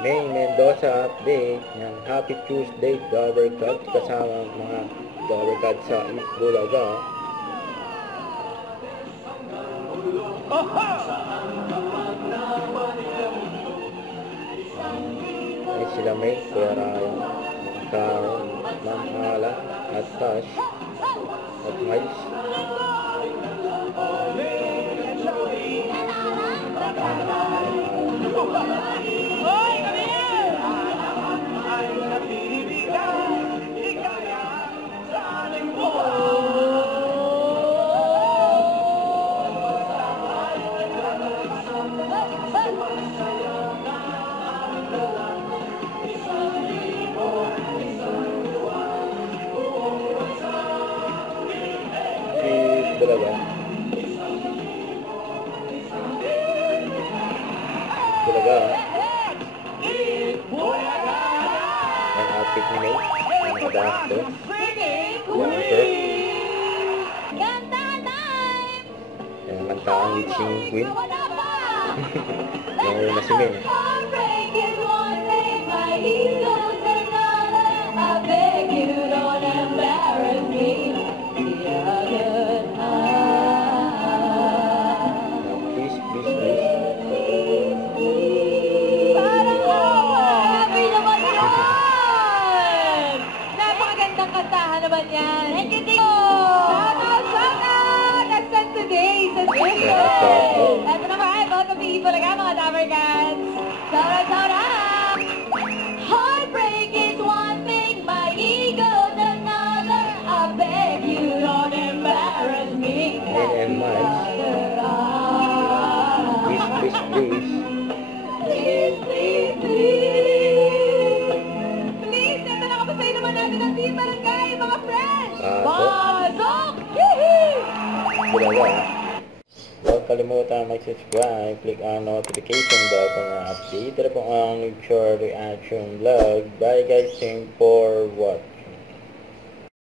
May Mendoza update. Yan. Happy Tuesday, Dovercad. Kasama ang mga Dovercad sa Bulaga. Ay sila may Kuya Ryan, Karen, Ma'am Hala, at Tash, at Miles. Bulaga. Ang outfit ni May. Ang nakadasto. Ang kanta ang lead singing queen. Yung una si May. naman yan. Thank you, thank you. Shout out! That's it today sa video. Ito na mga welcome to Ibulaga, mga Dovercats. Shout out! Heartbreak is one thing, my ego's another. I beg you don't embarrass me. And Miles. Please. Please, please, please. Please, ito na kapasay naman natin ang Team Barangay, mga friends. Pasok! Bulaga. Huwag kalimutan mag-subscribe, click ang notification bell para update. Ito po ang Nature Reaction Vlog. Bye guys, same for what?